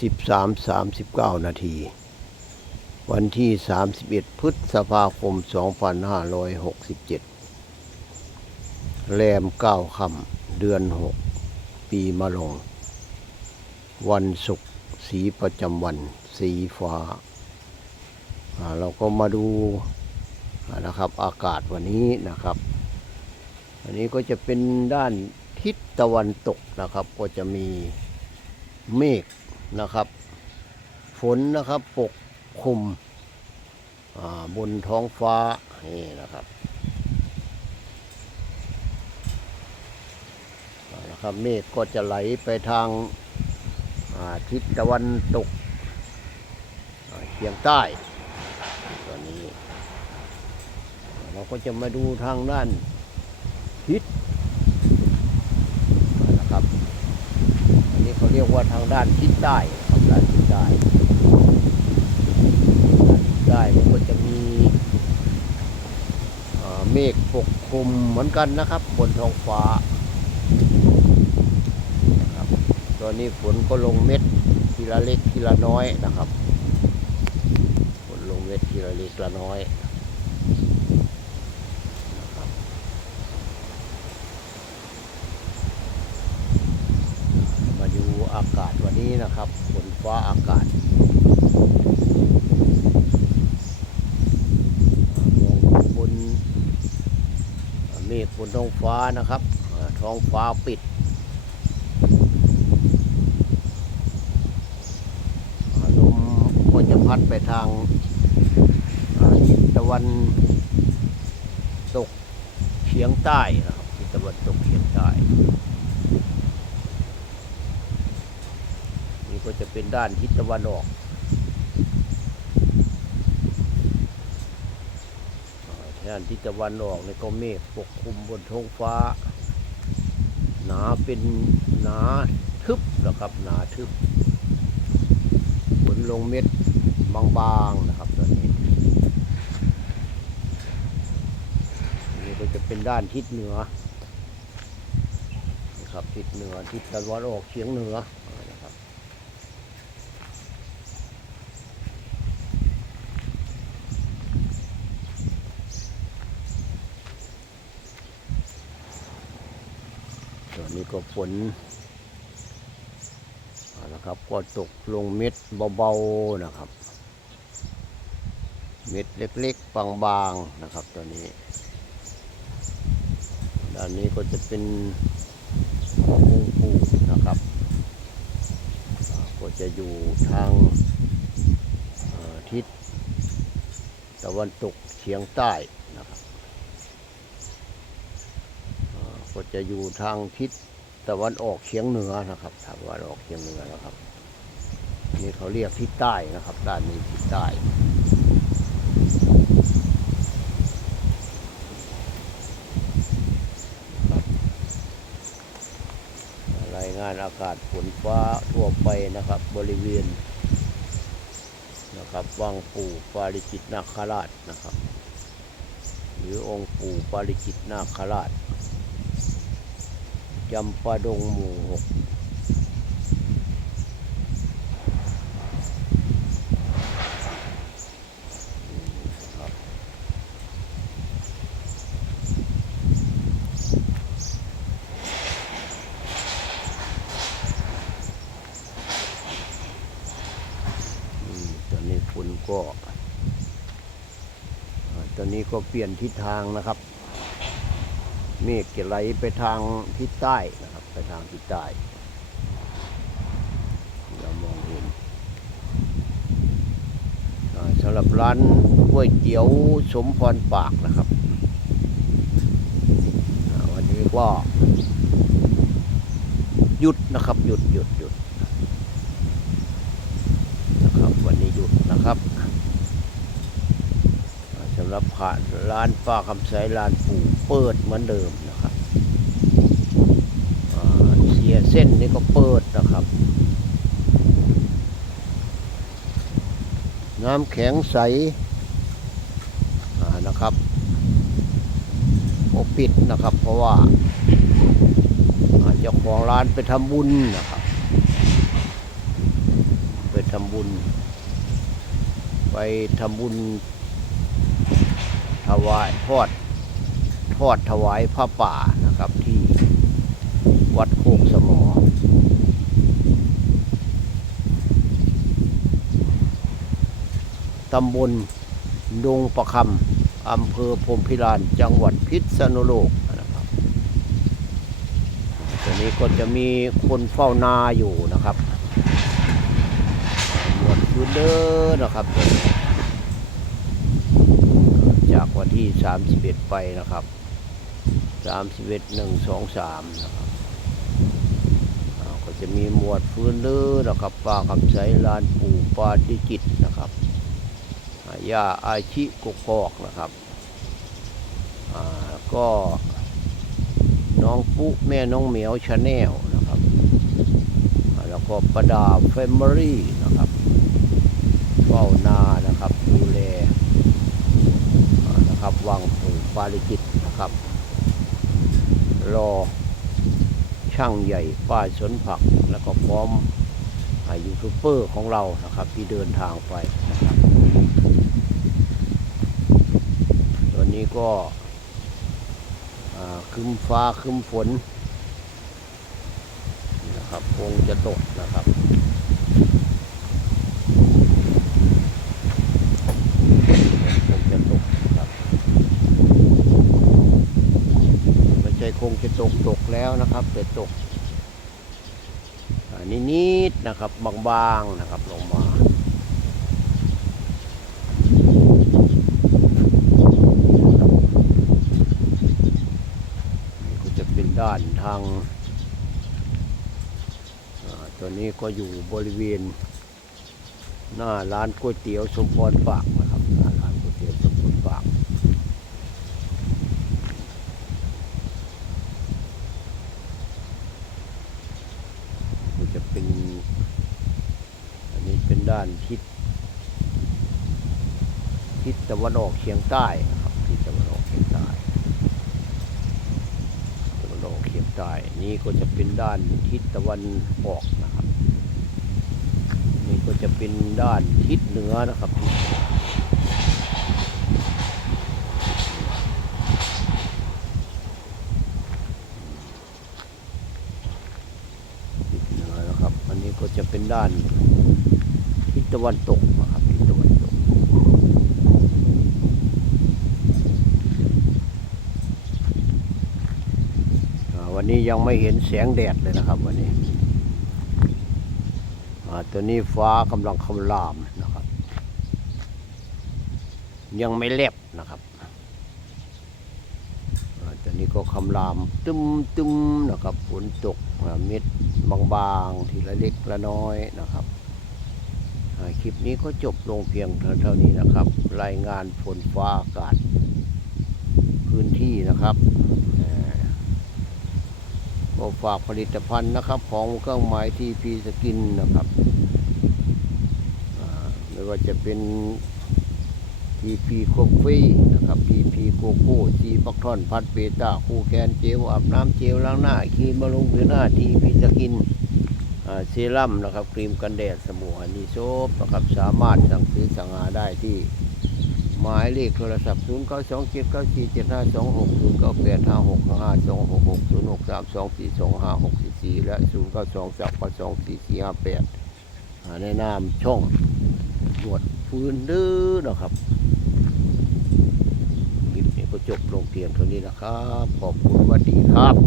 สิบสามสามสิบเก้านาที วันที่สามสิบเอ็ดพฤษภาคมสองพันห้าร้อยหกสิบเจ็ดแรมเก้าคำเดือนหกปีมะลง วันศุกร์สีประจำวันสีฟ้า เราก็มาดูนะครับอากาศวันนี้นะครับ อันนี้ก็จะเป็นด้านทิศตะวันตกนะครับ ก็จะมีเมฆ นะครับ ฝนนะครับปกคลุมบนท้องฟ้านี่นะครับเอาละครับเมฆก็จะไหลไปทางาทิศตะวันตกเฉียงใต้ตัวนี้ เราก็จะมาดูทางด้านทิศนะครับ อันนี้เขาเรียกว่าทางด้านทิศใต้ครับด้านทิศใต้ด้านทิศใต้มันก็จะมีเมฆปกคลุมเหมือนกันนะครับ บนท้องฟ้านะครับตอนนี้ฝนก็ลงเม็ดทีละเล็กทีละน้อยนะครับ ฝนลงเม็ดทีละเล็กทีละน้อย มาดูอากาศวันนี้นะครับฝนฟ้าอากาศมองบนเมฆบนท้องฟ้านะครับท้องฟ้าปิดลมก็จะพัดไปทางทิศตะวันตกเฉียงใต้นะครับทิศตะวันตกเฉียงใต้ ก็จะเป็นด้านทิศตะวันออกอ่าด้านทิศตะวันออกนี่ก็เมฆปกคลุมบนท้องฟ้า หนาเป็นหนาทึบนะครับหนาทึบฝนลงเม็ดบางๆนะครับตอนนี้นี่ก็จะเป็นด้านทิศเหนือนะครับทิศเหนือทิศตะวันออกเฉียงเหนือ นะครับตอนนี้ก็ฝนเอาละครับ ก็ตกลงเม็ดเบาๆนะครับ เม็ดเล็กๆบางๆนะครับตอนนี้ ด้านนี้ก็จะเป็นองค์ปู่นะครับ ก็จะอยู่ทางทิศตะวันตกเฉียงใต้นะครับก็จะอยู่ทางทิศ ตะวันออกเฉียงเหนือนะครับตะวันออกเฉียงเหนือนะครับ นี่เขาเรียกทิศใต้นะครับ ด้านนี้ทิศใต้รายงานอากาศฝนฟ้าทั่วไปนะครับ บริเวณนะครับวังปู่ปาริจิตนาคราชนะครับ หรือองค์ปู่ปาริจิตนาคราช จำปาดงหมู่หกครับอืมตอนนี้ฝนก็ตอนนี้ก็เปลี่ยนทิศทางนะครับ เมฆจะไหลไปทางทิศใต้นะครับ ไปทางทิศใต้เรามองเห็นสำหรับร้านก๋วยเตี๋ยวสมพรปากนะครับวันนี้ก็หยุดนะครับหยุดหยุดหยุดนะครับวันนี้หยุดนะครับสำหรับผ่านร้านป้าคำใสร้านปู เปิดเหมือนเดิมนะครับเสียเส้นนี่ก็เปิดนะครับ น้ำแข็งใสนะครับก็ปิดนะครับ เพราะว่าอาเจ้าของร้านไปทำบุญนะครับ ไปทำบุญ ไปทำบุญถวายทอด ทอดถวายพระป่านะครับที่วัดโคกสมอ ตำบลดงประคำอำเภอพรมพิรานจังหวัดพิษณุโลกนะครับตอนนี้ก็จะมีคนเฝ้านาอยู่นะครับหมวดคืนเด้อนะครับจากวันที่ 31 ไปนะครับ 31 1 2 3นะครับก็จะมีหมวดฟื้นเด้อนะครับปลาคำใสลานปู่ปาดิจิตนะครับอ่าย่าอาชิกกอกนะครับอ่าก็น้องปุ๊แม่น้องเหมียวชาแนลนะครับ แล้วก็ประดาแฟมิลี่นะครับเฝ้านานะครับดูแลนะครับวังปู่ปาริจิตนะครับ รอช่างใหญ่ป้ายสวนผัก แล้วก็พร้อมอายูทูบเบอร์ของเรานะครับ ที่เดินทางไปนะครับตอนนี้ก็คึมฟ้าคึมฝนนะครับคงจะตกนะครับ คงจะตกครับ ไม่ใช่คงจะ ตกตกแล้วนะครับแต่ตกนิดนิดๆนะครับบางๆนะครับลงมาก็จะเป็นด้านทางตัวนี้ก็อยู่บริเวณ หน้าร้านก๋วยเตี๋ยวสมพรฝากนะครับหน้าร้านก๋วยเตี๋ยวสมพรฝากก็ จะเป็น อันนี้เป็นด้านทิศทิศตะวันออกเฉียงใต้นะครับทิศตะวันออกเฉียงใต้ตะวันออกเฉียงใต้นี่ก็จะเป็นด้านทิศตะวันออกนะครับ นี่ก็จะเป็นด้านทิศเหนือนะครับทิศเหนือันนี้ก็จะเป็นด้านทิศตะวันตกนะครับทิศตะวันตก วันนี้ยังไม่เห็นแสงแดดเลยนะครับ วันนี้ตัวนี้ฟ้ากำลังคำรามนะครับ ยังไม่เล็บนะครับตัวนี้ก็คำรามตึมตึมนะครับฝนตก เม็ดบางๆ ทีละเล็กละน้อยนะครับคลิปนี้ก็จบลงเพียงเท่านี้นะครับ รายงานฝนฟ้าอากาศ พื้นที่นะครับอ่าก็ฝากผลิตภัณฑ์นะครับ ของเครื่องหมายที่พีสกินนะครับไม่ว่าจะเป็น ทีพีโคฟฟี่นะครับทีพีโกโก้ทีปักท่อนพัดเบต้าคูแคนเจลอาบน้ำเจลล้างหน้าครีมบำรุงผิวหน้าทีพีสกินเซรั่มนะครับครีมกันแดดสบู่ฮันนี่โซฟนะครับสามารถสั่งซื้อสั่งหาได้ที่หมายเลขโทรศัพท์ 0 9 2 7 9 4 7 5 2 6 0 9 8 5 6 5 2 6 6 0 6 3 2 4 2 5 6 4 4 และ 0 9 2 3 9 2 4 4 5 8ในนามช่องหนวดฟื้นดื้อนะครับ จบลงเพียงเท่านี้นะครับ ขอบคุณวัสดีครับ